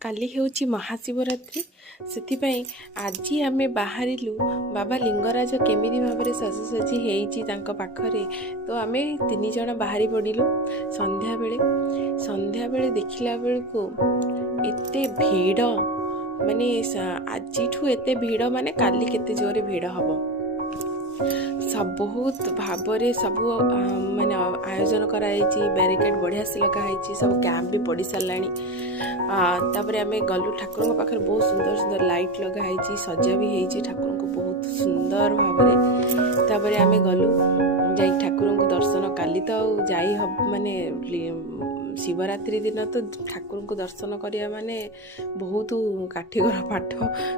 काली हेउची महाशिवरात्रि से आज आमे बाहरिलु बाबा लिंगराज केमिति भाव सजासजी हेइची तांको पाखरे। तो आमे 3 जण बाहरी पड़िलु संध्या बेले देखिला बेलू एते भीड़ माने आजिठू एते भीड़ माने काली केते जोरे भीड़ हबो। सब बहुत भाव सब माने आयोजन कराई बैरिकेड बढ़िया से लगाई सब कैंप भी पड़ साराणी। तापर आम गलु ठाकुर पाखे बहुत सुंदर सुंदर लाइट लगाई सजा भी होती ठाकुर को बहुत सुंदर भाव। तापर आम गलु जा ठाकुर को दर्शन काली तो जाई माने शिवरात्रि दिन तो ठाकुर को दर्शन करिया माने बहुत काठिगर पाठ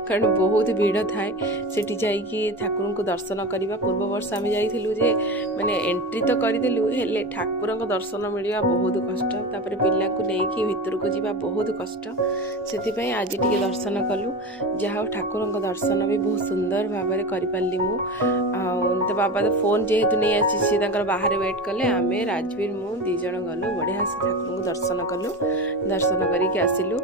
कारण बहुत भीड़ थाए सेठी जाइकी ठाकुर को दर्शन करवा। पूर्व वर्ष आम जाइलु जे माने एंट्री तो करदेलु हेले ठाकुर को दर्शन मिलवा बहुत कष्ट। तापर पिला को लेकिन भितर को जीवा बहुत कष्ट से आज टी दर्शन कलु जहाँ ठाकुर को दर्शन भी बहुत सुंदर भाव कर पारि मु। तो बाबा तो फोन जेहेतु नहीं आसी बाहर वेट कले आमे राजवीर मु 2 जण गलु बढ़िया से ठाकुर को दर्शन कलु। दर्शन करके आसिलु।